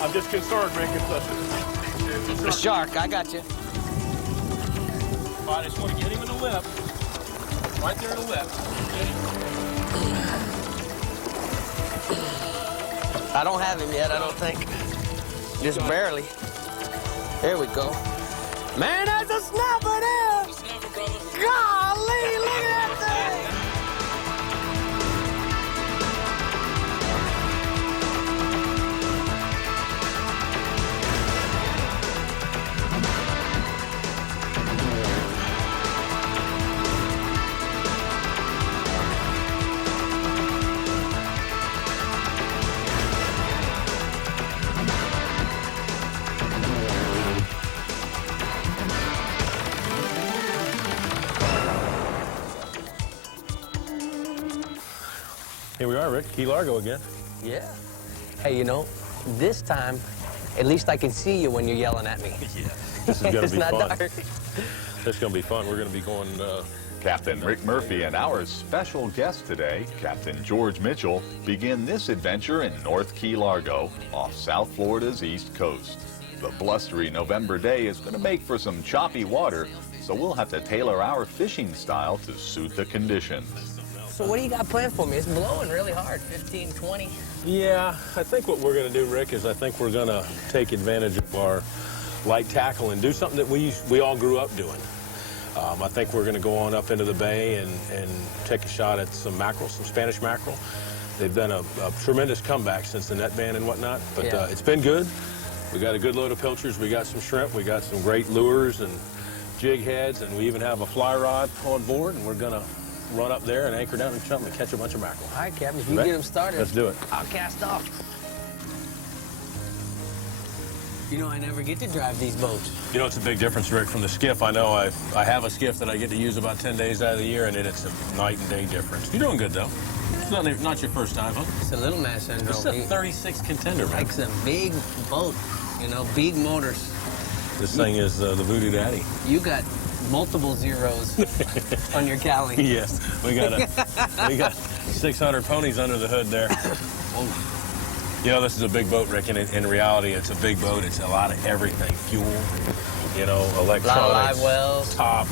I'm just concerned, Rick. It's The shark, I got you. I just want to get him in the lip. Right there in the lip. I don't have him yet, I don't think. Just barely. There we go. Man, that's a snapper there! It's a snapper, brother. Golly, look at that thing! Here we are, Rick. Key Largo again. Yeah. Hey, you know, this time, at least I can see you when you're yelling at me. Yeah. This is going to It's be not fun. dark. This is going to be fun. We're going to be going... Captain Rick Murphy and our special guest today, Captain George Mitchell, begin this adventure in North Key Largo, off South Florida's east coast. The blustery November day is going to make for some choppy water, so we'll have to tailor our fishing style to suit the conditions. So what do you got planned for me? It's blowing really hard, 15, 20. Yeah, I think what we're going to do, Rick, is I think we're going to take advantage of our light tackle and do something that we all grew up doing. I think we're going to go on up into the bay and take a shot at some mackerel, some Spanish mackerel. They've done a tremendous comeback since the net ban and whatnot, but Yeah. It's been good. We got a good load of pilchers. We got some shrimp. We got some great lures and jig heads, and we even have a fly rod on board, and we're going to run up there and anchor down and chum and catch a bunch of mackerel. All right, Captain, if you Right? get them started, Let's do it. I'll cast off. You know, I never get to drive these boats. You know, it's a big difference, Rick, from the skiff. I know I have a skiff that I get to use about 10 days out of the year, and it's a night and day difference. You're doing good, though. It's not your first time, huh? It's a little man syndrome. This is a He 36 contender, man. likes a big boat, you know, big motors. This thing is the Voodoo Daddy. You got multiple zeros on your galley. Yes, we got 600 ponies under the hood there. Oh. You know, this is a big boat, Rick, and in reality, it's a big boat. It's a lot of everything. Fuel, you know, electronics. A lot of live wells. Top,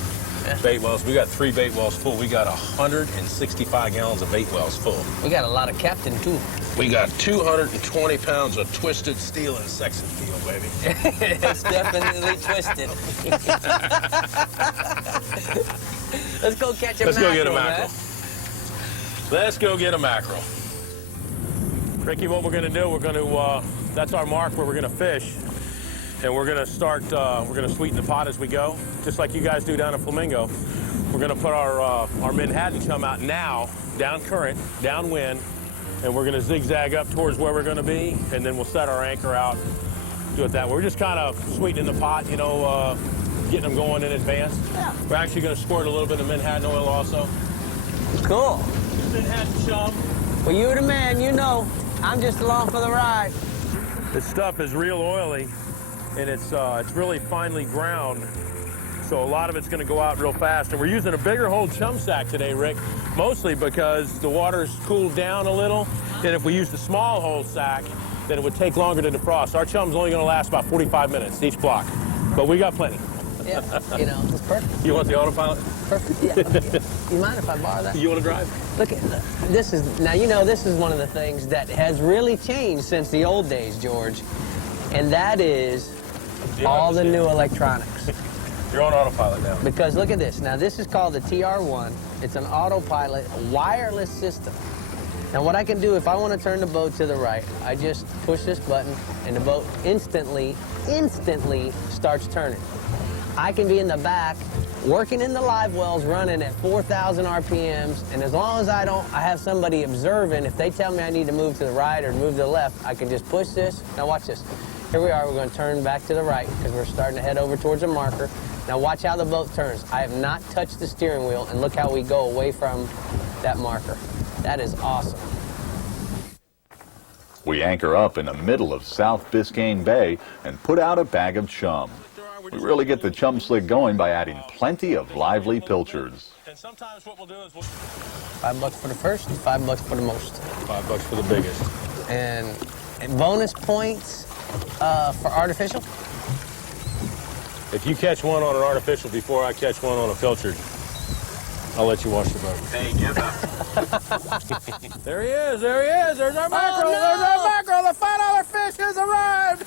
bait wells. We got 3 bait wells full. We got 165 gallons of bait wells full. We got a lot of captain, too. We got 220 pounds of twisted steel and sex appeal, baby. It's definitely twisted. Let's go catch a mackerel. Let's go get a mackerel. Man. Let's go get a mackerel. Ricky, what we're gonna do, that's our mark where we're gonna fish. And we're gonna start, we're gonna sweeten the pot as we go, just like you guys do down in Flamingo. We're gonna put our Manhattan chum out now, down current, downwind, and we're gonna zigzag up towards where we're gonna be, and then we'll set our anchor out, do it that way. We're just kind of sweetening the pot, you know, getting them going in advance. Yeah. We're actually gonna squirt a little bit of Manhattan oil also. Cool. Manhattan chum. Well, you're the man, you know. I'm just along for the ride. This stuff is real oily, and it's really finely ground, so a lot of it's going to go out real fast. And we're using a bigger whole chum sack today, Rick, mostly because the water's cooled down a little, and if we use the small hole sack, then it would take longer to defrost. Our chum's only going to last about 45 minutes each block, but we got plenty. Yeah, you know, it's perfect. You want the autopilot? Perfect, yeah. You mind if I borrow that? You want to drive? Look at this is, now you know this is one of the things that has really changed since the old days, George, and that is all the new electronics. You're on autopilot now. Because look at this. Now this is called the TR1. It's an autopilot wireless system. Now what I can do if I want to turn the boat to the right, I just push this button and the boat instantly starts turning. I can be in the back working in the live wells running at 4,000 RPMs, and as long as I have somebody observing, if they tell me I need to move to the right or move to the left, I can just push this. Now watch this. Here we are, we're going to turn back to the right because we're starting to head over towards a marker. Now watch how the boat turns. I have not touched the steering wheel, and look how we go away from that marker. That is awesome. We anchor up in the middle of South Biscayne Bay and put out a bag of chum. We really get the chum slick going by adding plenty of lively pilchers. And sometimes what we'll do is $5 for the first, $5 for the most. $5 for the biggest. And bonus points For artificial? If you catch one on an artificial before I catch one on a filtered, I'll let you wash the boat. Hey, give up. There he is, there he is. There's our mackerel, no. there's our mackerel. The $5 fish has arrived.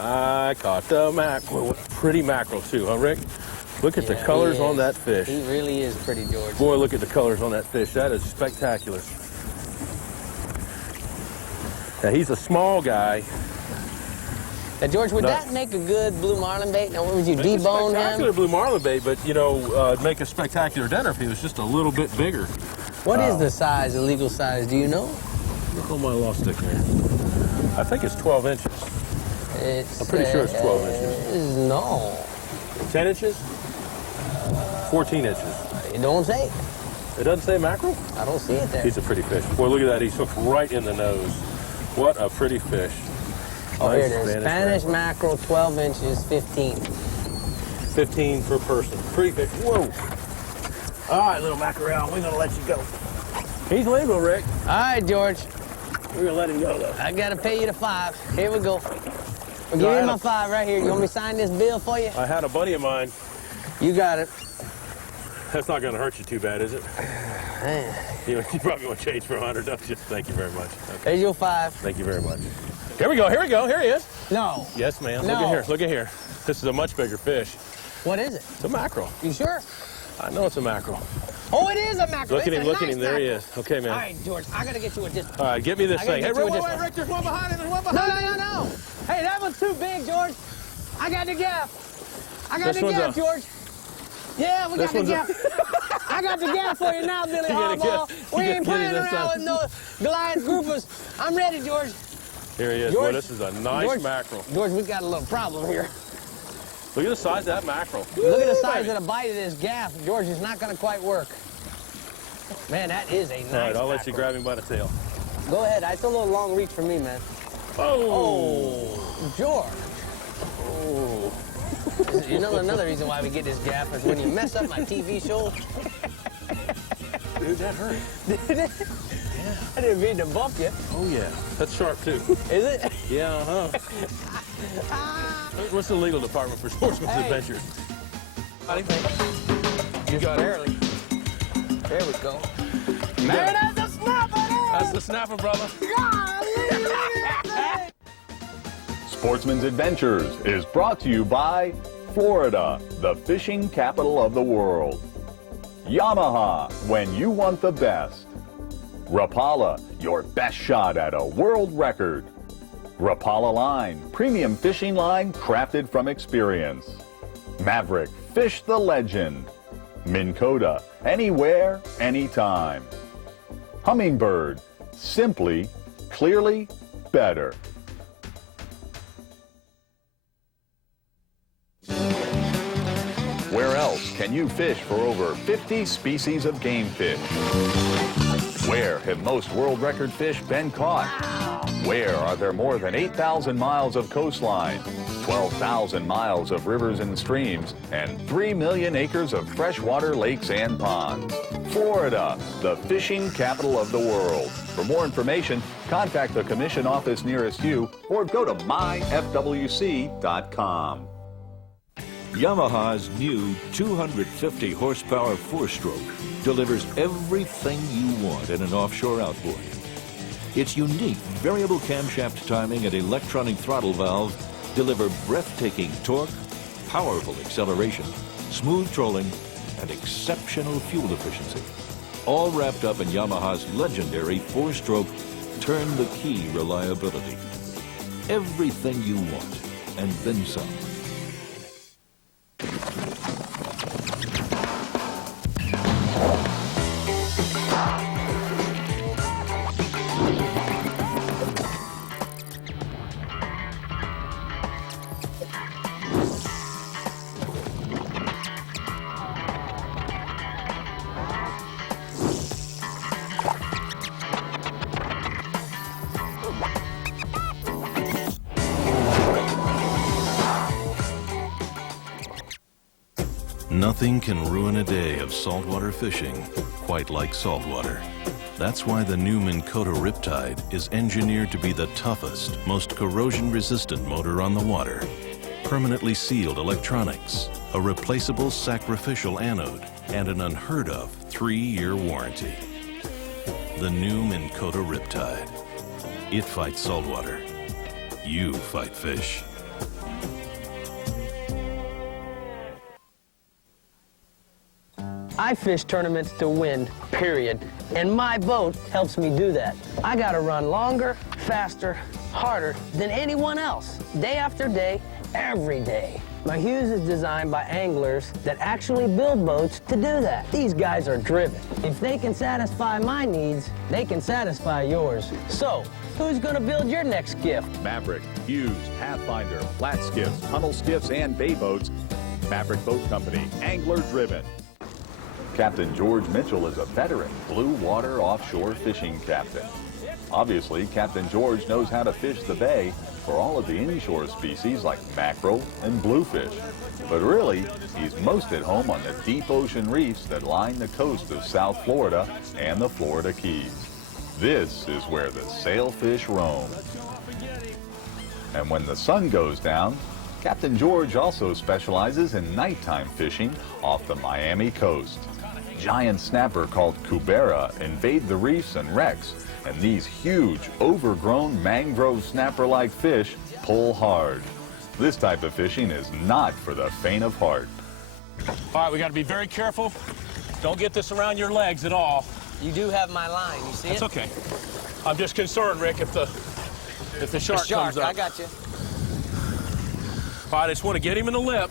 I caught the mackerel. Pretty mackerel too, huh, Rick? Look at the Yeah, colors he on is. that fish. He really is pretty, George. Boy, look at the colors on that fish. That is spectacular. Now, he's a small guy. Now, George, would No. that make a good blue marlin bait? Now, would you Make a debone spectacular him? blue marlin bait, but, you know, it'd make a spectacular dinner if he was just a little bit bigger. What is the size, the legal size? Do you know? Look on my law stick there. I think it's 12 inches. It's, I'm pretty sure it's 12 inches. No. 10 inches? 14 inches. It don't say. It doesn't say mackerel? I don't see it there. He's a pretty fish. Boy, look at that. He's hooked right in the nose. What a pretty fish. Oh, here Nice it is. Spanish mackerel, 12 inches, 15. 15 per person. Pretty fish. Whoa. All right, little mackerel, we're going to let you go. He's legal, Rick. All right, George. We're going to let him go, though. I got to pay you the $5. Here we go. Well, give me my $5 right here. You want me to sign this bill for you? I had a buddy of mine. You got it. That's not going to hurt you too bad, is it? Man. You probably want to change for 100, don't you? Thank you very much. Okay. There's your $5. Thank you very much. Here we go, here we go. Here he is. No. Yes, ma'am. No. Look at here, look at here. This is a much bigger fish. What is it? It's a mackerel. You sure? I know it's a mackerel. Oh, it is a mackerel. Look at It's him, a look at nice him. There he mackerel. is. Okay, man. All right, George, I got to get you a discount. All right, get me this I gotta thing. Hey, get you wait, a wait, discount. Rick, there's one behind him. There's one No, behind no, him. no, no. Hey, that one's too big, George. I got the gap. I got This the one's gap, a- George. Yeah, we This got the one's a- gap. I got the gap for you now, Billy You gotta Harbaugh. get- We you ain't gotta get playing him this around time. with no Goliath groupers. I'm ready, George. Here he is. George, Boy, this is a nice George, mackerel. George, we got a little problem here. Look at the size of that mackerel. Look at the Woo, size baby. of the bite of this gaff. George, it's not going to quite work. Man, that is a nice All right, I'll let you mackerel. grab him by the tail. Go ahead. It's a little long reach for me, man. Oh. George. Oh. You know another reason why we get this gaff is when you mess up my TV show. Dude, that hurt. I didn't mean to bump you. Oh, yeah. That's sharp, too. Is it? Yeah, uh-huh. What's the legal department for Sportsman's Hey. Adventures? You got early. There we go. Man, that's a snapper! That's the snapper, brother. Sportsman's Adventures is brought to you by Florida, the fishing capital of the world. Yamaha, when you want the best. Rapala, your best shot at a world record. Rapala Line, premium fishing line crafted from experience. Maverick, fish the legend. Minn Kota, anywhere, anytime. Humminbird, simply, clearly, better. Where else can you fish for over 50 species of game fish? Where have most world record fish been caught? Where are there more than 8,000 miles of coastline, 12,000 miles of rivers and streams, and 3 million acres of freshwater lakes and ponds? Florida, the fishing capital of the world. For more information, contact the commission office nearest you or go to myfwc.com. Yamaha's new 250 horsepower four-stroke delivers everything you want in an offshore outboard. Its unique variable camshaft timing and electronic throttle valve deliver breathtaking torque, powerful acceleration, smooth trolling, and exceptional fuel efficiency. All wrapped up in Yamaha's legendary four-stroke turn the key reliability. Everything you want, and then some. Nothing can ruin a day of saltwater fishing quite like saltwater. That's why the new Minn Kota Riptide is engineered to be the toughest, most corrosion-resistant motor on the water. Permanently sealed electronics, a replaceable sacrificial anode, and an unheard-of 3-year warranty. The new Minn Kota Riptide. It fights saltwater. You fight fish. I fish tournaments to win, period. And my boat helps me do that. I gotta run longer, faster, harder than anyone else, day after day, every day. My Hughes is designed by anglers that actually build boats to do that. These guys are driven. If they can satisfy my needs, they can satisfy yours. So, who's gonna build your next gift? Maverick, Hughes, Pathfinder, flat skiffs, tunnel skiffs, and bay boats. Maverick Boat Company, angler driven. Captain George Mitchell is a veteran blue water offshore fishing captain. Obviously, Captain George knows how to fish the bay for all of the inshore species like mackerel and bluefish. But really, he's most at home on the deep ocean reefs that line the coast of South Florida and the Florida Keys. This is where the sailfish roam. And when the sun goes down, Captain George also specializes in nighttime fishing off the Miami coast. Giant snapper called cubera invade the reefs and wrecks, and these huge, overgrown mangrove snapper-like fish pull hard. This type of fishing is not for the faint of heart. All right, we got to be very careful. Don't get this around your legs at all. You do have my line, you see it? That's okay. I'm just concerned, Rick, if the shark comes up. I got you. All right, I just want to get him in the lip.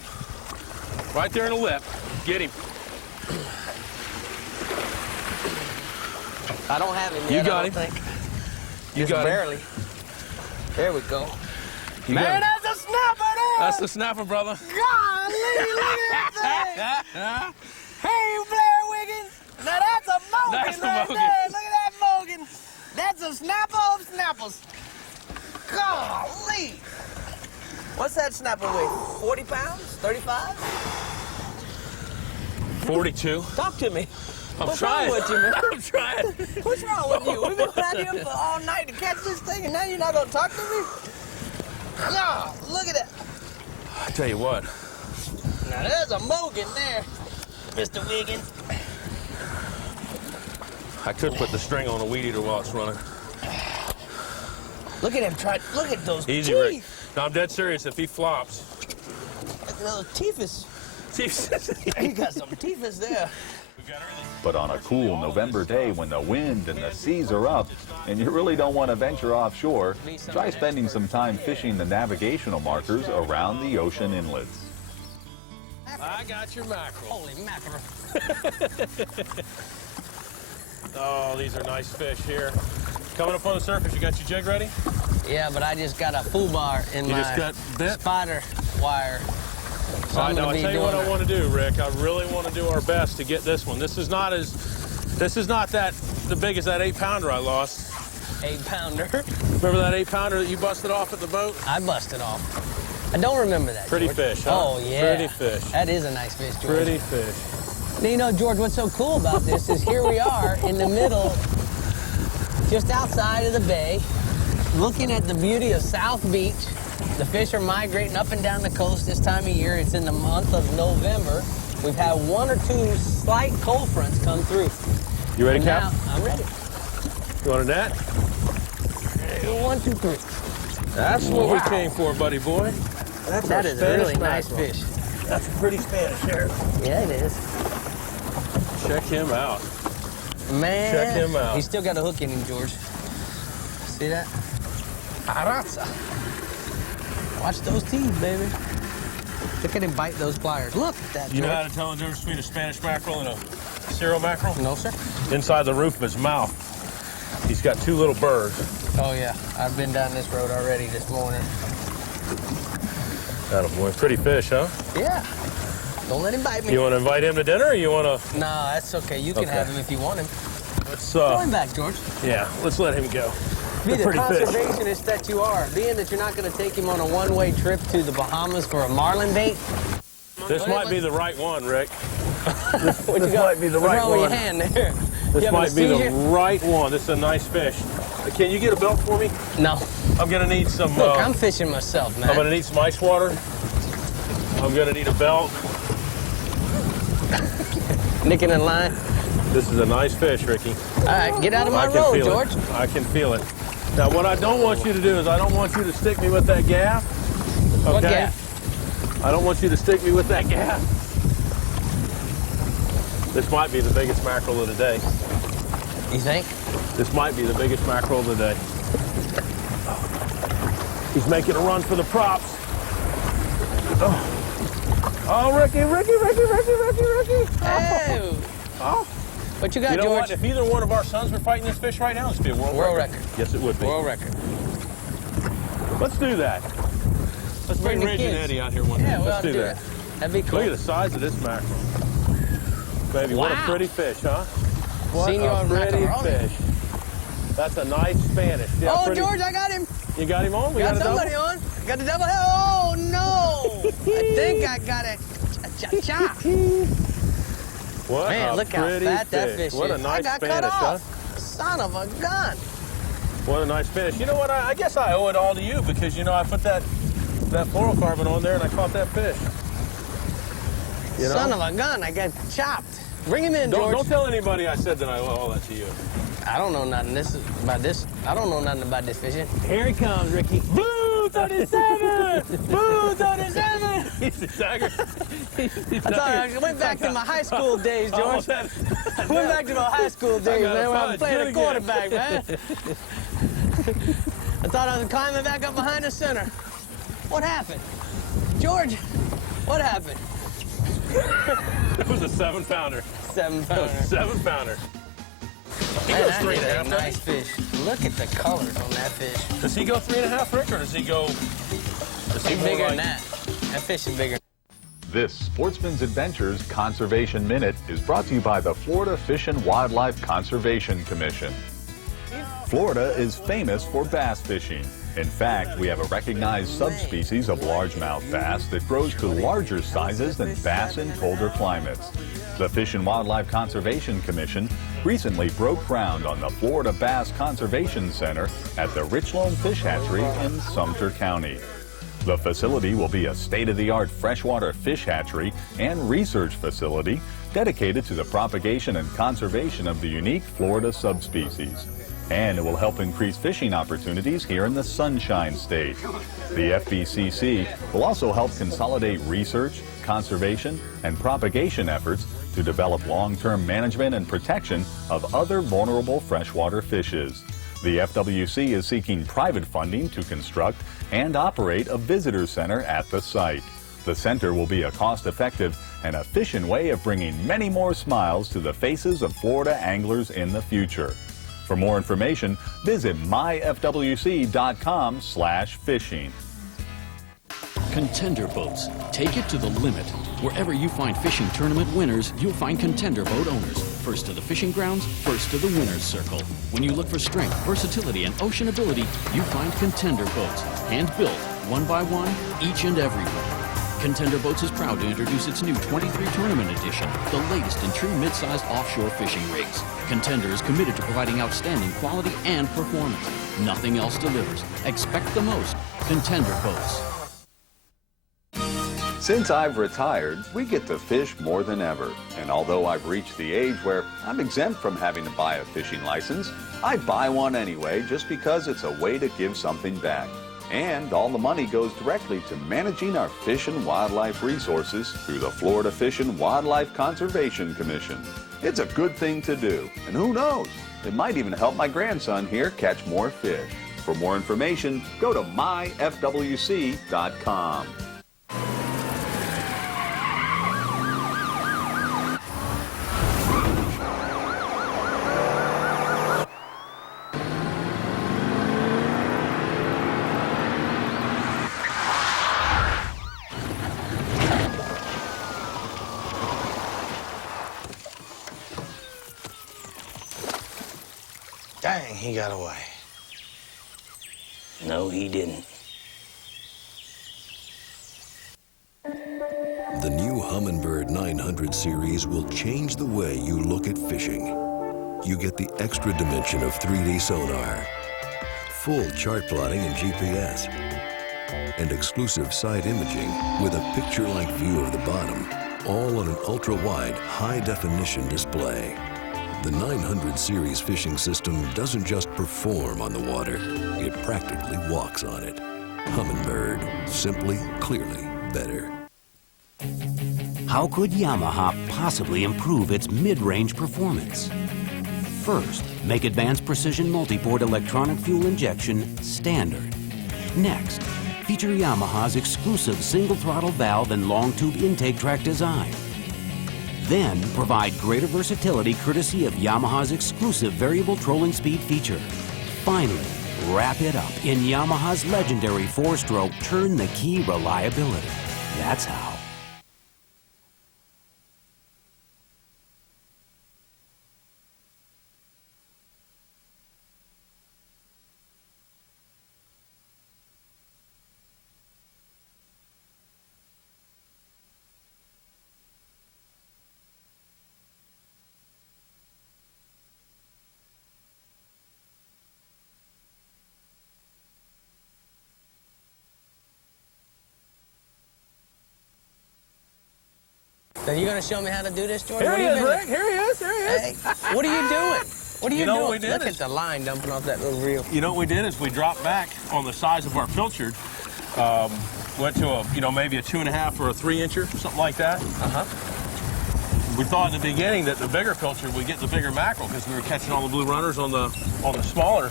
Right there in the lip. Get him. I don't have him yet. You got I him. don't think. You Just got barely. him. There we go. You Man, got him. that's a snapper there! That's the snapper, brother. God, look at that thing! Hey, Blair Wiggins! Now that's a Mogan That's a right Mogan. there! Look at that Mogan! That's a snapper of snappers! Golly! What's that snapper weigh? 40 pounds? 35? 42. Talk to me. What's trying. wrong with you, man? I'm trying. What's wrong with you? We've been out here for all night to catch this thing, and now you're not gonna talk to me? God, look at that. I tell you what. Now there's a Mogan there, Mr. Wiggins. I could put the string on a weed eater while it's running. Look at him try. Look at those Easy, teeth. Rick. No, I'm dead serious. If he flops. Look at those teethus. He got some teethus there. But on a cool November day when the wind and the seas are up and you really don't want to venture offshore, try spending some time fishing the navigational markers around the ocean inlets. I got your mackerel. Holy mackerel. Oh, these are nice fish here. Coming up on the surface, you got your jig ready? Yeah, but I just got a foobar in You my just got bit? spider wire. So All right, I'm now gonna I'll be tell you what doing I want to do, Rick. I really want to do our best to get this one. This is not that the big as that 8-pounder I lost. 8-pounder. Remember that 8-pounder that you busted off at the boat? I busted off. I don't remember that. Pretty George. fish, huh? Oh yeah. Pretty fish. That is a nice fish, George. Pretty fish. Now, you know, George, what's so cool about this is here we are in the middle, just outside of the bay, looking at the beauty of South Beach. The fish are migrating up and down the coast this time of year. It's in the month of November. We've had 1 or 2 slight cold fronts come through. You ready, And Cap? now, I'm ready. You want a net? 1, 2, 3. That's what we came for, buddy boy. That is a really nice mackerel. fish. That's pretty Spanish here. Yeah, it is. Check him out. Man. Check him out. He's still got a hook in him, George. See that? Araza. Watch those teeth, baby. Look at him bite those pliers. Look at that, You know George. how to tell the difference between a Spanish mackerel and a Cerro mackerel? No, sir. Inside the roof of his mouth, he's got 2 little burrs. Oh, yeah. I've been down this road already this morning. Attaboy. Pretty fish, huh? Yeah. Don't let him bite me. You want to invite him to dinner, or you want to? No, that's okay. You can Okay. have him if you want him. Let's Throw him back, George. yeah, let's let him go. Be the Pretty fish. conservationist that you are. Being that you're not going to take him on a one-way trip to the Bahamas for a marlin bait. This might be the right one, Rick. What This might be the right What's wrong with one. your hand there? This You have a might be the seizure? right one. This is a nice fish. Can you get a belt for me? No. I'm gonna need some. Look, I'm fishing myself, man. I'm gonna need some ice water. I'm gonna need a belt. Nicking in line. This is a nice fish, Ricky. All right, get out of my I can road, feel George. it. I can feel it. Now, what I don't want you to do is I don't want you to stick me with that gaff. Okay? What gaff? I don't want you to stick me with that gaff. This might be the biggest mackerel of the day. You think? This might be the biggest mackerel of the day. He's making a run for the props. Oh, Ricky. Hey. Oh. What you got, You know George? what? If either one of our sons were fighting this fish right now, this would be a world record. Yes, it would be. World record. Let's do that. Let's bring the Ridge and kids. Eddie out here one day. Yeah, we'll Let's do that. That'd be cool. Look at the size of this mackerel. Baby, what a Wow. pretty fish, huh? What Senor a pretty Macaroni. fish. That's a nice Spanish. Yeah, Oh, pretty. George, I got him. You got him on? We Got got a double? somebody on. Got the double. Oh, no. I think I got it. Cha-cha. What Man, a look how pretty fat that fish What a is. nice I got Spanish, cut huh? off. Son of a gun. What a nice finish. You know what? I guess I owe it all to you because, you know, I put that fluorocarbon on there and I caught that fish. You know? Son of a gun. I got chopped. Bring him in, George. Don't tell anybody I said that I owe all that to you. I don't know nothing about this. I don't know nothing about this fishing. Here he comes, Ricky. Blue 37! Blue 37! He's a tiger. I went back to my high school days, George. I went back to my high school days, man, where I was playing a quarterback, man. I thought I was climbing back up behind the center. What happened? George, what happened? It was a 7-pounder. 7-pounder. 7-pounder. He Man, goes that 3.5. is a doesn't nice he? fish. Look at the colors on that fish. Does he go 3.5, Rick, or does he go? He's bigger than that. That fish is bigger. This Sportsman's Adventures Conservation Minute is brought to you by the Florida Fish and Wildlife Conservation Commission. Florida is famous for bass fishing. In fact, we have a recognized subspecies of largemouth bass that grows to larger sizes than bass in colder climates. The Fish and Wildlife Conservation Commission recently broke ground on the Florida Bass Conservation Center at the Richland Fish Hatchery in Sumter County. The facility will be a state-of-the-art freshwater fish hatchery and research facility dedicated to the propagation and conservation of the unique Florida subspecies. And it will help increase fishing opportunities here in the Sunshine State. The FBCC will also help consolidate research, conservation, and propagation efforts to develop long-term management and protection of other vulnerable freshwater fishes. The FWC is seeking private funding to construct and operate a visitor center at the site. The center will be a cost-effective and efficient way of bringing many more smiles to the faces of Florida anglers in the future. For more information, visit myfwc.com/fishing. Contender boats. Take it to the limit. Wherever you find fishing tournament winners, you'll find contender boat owners. First to the fishing grounds, first to the winner's circle. When you look for strength, versatility, and ocean ability, you find contender boats. Hand-built, one by one, each and every one. Contender Boats is proud to introduce its new 23 Tournament Edition, the latest in true mid-sized offshore fishing rigs. Contender is committed to providing outstanding quality and performance. Nothing else delivers. Expect the most. Contender Boats. Since I've retired, we get to fish more than ever. And although I've reached the age where I'm exempt from having to buy a fishing license, I buy one anyway just because it's a way to give something back. And all the money goes directly to managing our fish and wildlife resources through the Florida Fish and Wildlife Conservation Commission. It's a good thing to do, and who knows, it might even help my grandson here catch more fish. For more information, go to myfwc.com. Dang, he got away. No, he didn't. The new Humminbird 900 series will change the way you look at fishing. you get the extra dimension of 3D sonar, full chart plotting and GPS, and exclusive side imaging with a picture-like view of the bottom, all on an ultra-wide, high-definition display. The 900 series fishing system doesn't just perform on the water, it practically walks on it. Humminbird, simply, clearly better. How could Yamaha possibly improve its mid-range performance? First, make advanced precision multi-port electronic fuel injection standard. Next, feature Yamaha's exclusive single throttle valve and long tube intake track design. Then, provide greater versatility courtesy of Yamaha's exclusive variable trolling speed feature. Finally, wrap it up in Yamaha's legendary 4-stroke turn the key reliability. That's how. So you gonna show me how to do this, George? Here he is, Rick. Here he is. Here he is. Hey, what are you doing? What are you, You know doing? what we did Look is- at the line dumping off that little reel. You know what we did is we dropped back on the size of our pilchard. Went to a, maybe a 2.5 or a 3-incher, something like that. We thought in the beginning that the bigger pilchard would get the bigger mackerel because we were catching all the blue runners on the smaller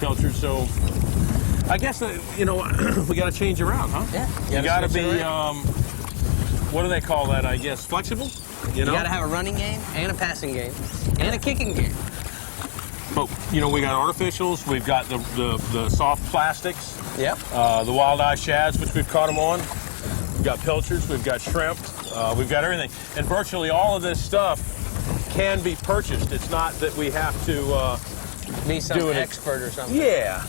pilchard. So I guess we got to change around, huh? Yeah. You got to switch be it around. what do they call that? I guess flexible. You know. You gotta have a running game and a passing game and a kicking game. But we got artificials. We've got the soft plastics. Yep. The wild eye shads, which we've caught them on. We've got pilchards. We've got shrimp. We've got everything. And virtually all of this stuff can be purchased. It's not that we have to Be some do an expert or something. yeah,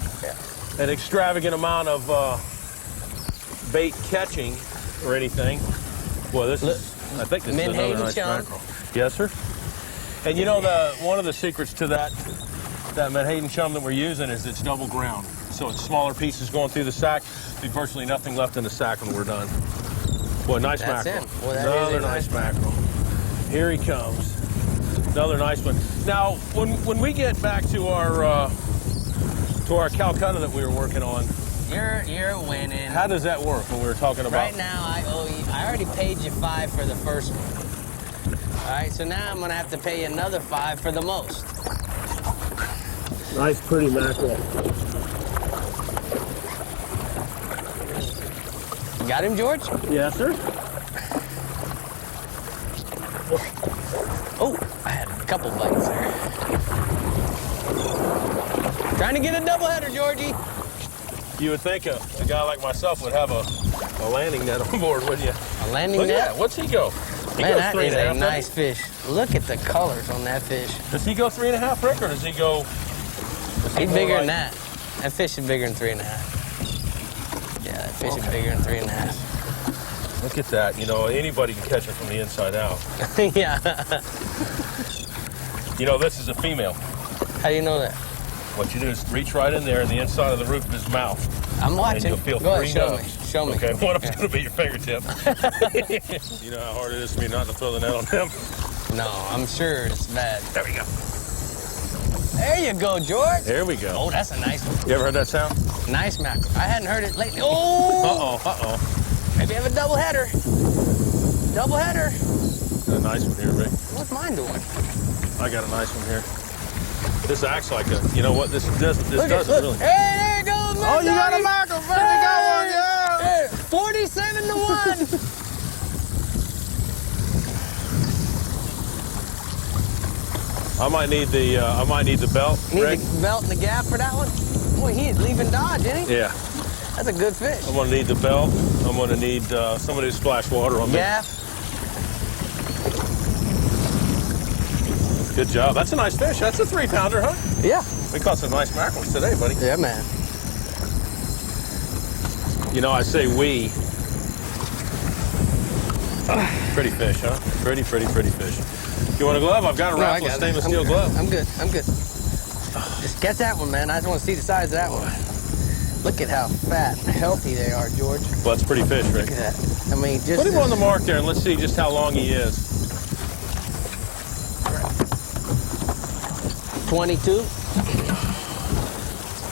an extravagant amount of bait catching or anything. Well, this is, I think this is another Menhaden nice chum. mackerel. Yes, sir. And one of the secrets to that Menhaden chum that we're using is it's double ground. So it's smaller pieces going through the sack. There's virtually nothing left in the sack when we're done. Boy, nice That's mackerel. him. Well, that is Another a nice nice mackerel. Here he comes. Another nice one. Now, when we get back to our Calcutta that we were working on, You're winning. how does that work when we were talking about? Right now, I owe you. I already paid you $5 for the first one. All right, so now I'm gonna have to pay you another $5 for the most. Nice, pretty mackerel. You got him, George? Yes, sir. Oh, I had a couple bites there. Trying to get a doubleheader, Georgie. You would think a guy like myself would have a landing net on board, wouldn't you? A landing Look at net. that. What's he go? He Man, goes that 3.5, is a doesn't he? nice fish. Look at the colors on that fish. Does he go 3.5, Rick, or does he go? He's more bigger like- than that. That fish is bigger than 3.5. Yeah, that fish is bigger than 3.5. Look at that. Anybody can catch it from the inside out. Yeah. This is a female. How do you know that? What you do is reach right in there in the inside of the roof of his mouth. I'm And watching. you'll feel Go 3 ahead, show me. nubs. Show me. Okay, one of them's going to be your fingertip. You know how hard it is for me not to throw the net on him? No, I'm sure it's bad. There we go. There you go, George. There we go. Oh, that's a nice one. You ever heard that sound? Nice mackerel. I hadn't heard it lately. Oh! Uh-oh. Maybe have a double header. Double header. Got a nice one here, Rick. What's mine doing? I got a nice one here. This acts like a, you know what, this doesn't Look, really. Hey, there you go, Oh, you got a mackerel, Rick, you got one, yeah. Hey, 47-1. I might need the belt, Need Rick. the belt and the gap for that one? Boy, he's leaving Dodge, isn't he? Yeah. That's a good fish. I'm gonna need the belt. I'm gonna need somebody to splash water on me. Gaff. Good job. That's a nice fish. That's a 3-pounder, huh? Yeah. We caught some nice mackerels today, buddy. Yeah, man. I say we. Pretty fish, huh? Pretty fish. You want a glove? I've got a No, I Raffles got it. stainless steel glove. I'm good. I'm good. Just catch that one, man. I just want to see the size of that one. Look at how fat and healthy they are, George. Well, that's pretty fish, Rick. Look at that. I mean, just Put him on the mark there and let's see just how long he is. 22.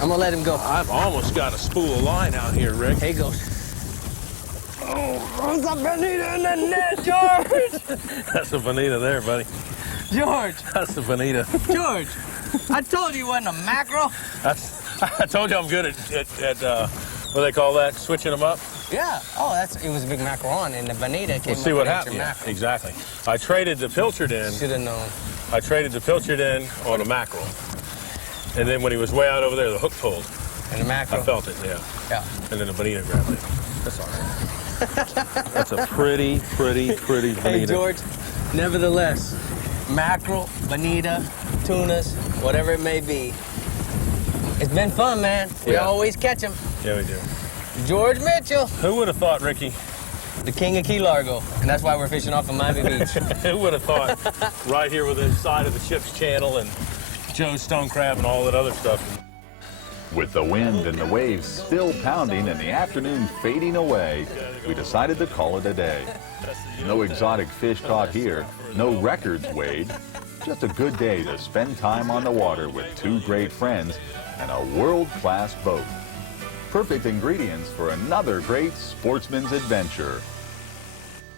I'm gonna let him go. I've almost got a spool of line out here, Rick. Here he goes. Oh, there's a bonita in the net, George! That's a bonita there, buddy. George! That's a bonita. George! I told you it wasn't a mackerel. I told you I'm good at what do they call that? Switching them up? Yeah. Oh, it was a big mackerel on, and the bonita came We'll see up what with happens. extra Yeah, mackerel. exactly. I traded the pilchard in. Should have known. I traded the pilchard in on a mackerel. And then when he was way out over there, the hook pulled. And the mackerel. I felt it, yeah. Yeah. And then the bonita grabbed it. That's all right. That's a pretty bonita. Hey, George, nevertheless, mackerel, bonita, tunas, whatever it may be. It's been fun, man. We Yeah. always catch them. Yeah, we do. George Mitchell, Who would have thought, Ricky? the king of Key Largo. And that's why we're fishing off of Miami Beach. Who would have thought right here within sight of the Chips Channel and Joe's Stone Crab and all that other stuff. With the wind and the waves still pounding and the afternoon fading away, we decided to call it a day. No exotic fish caught here, no records weighed, just a good day to spend time on the water with two great friends and a world-class boat. Perfect ingredients for another great sportsman's adventure.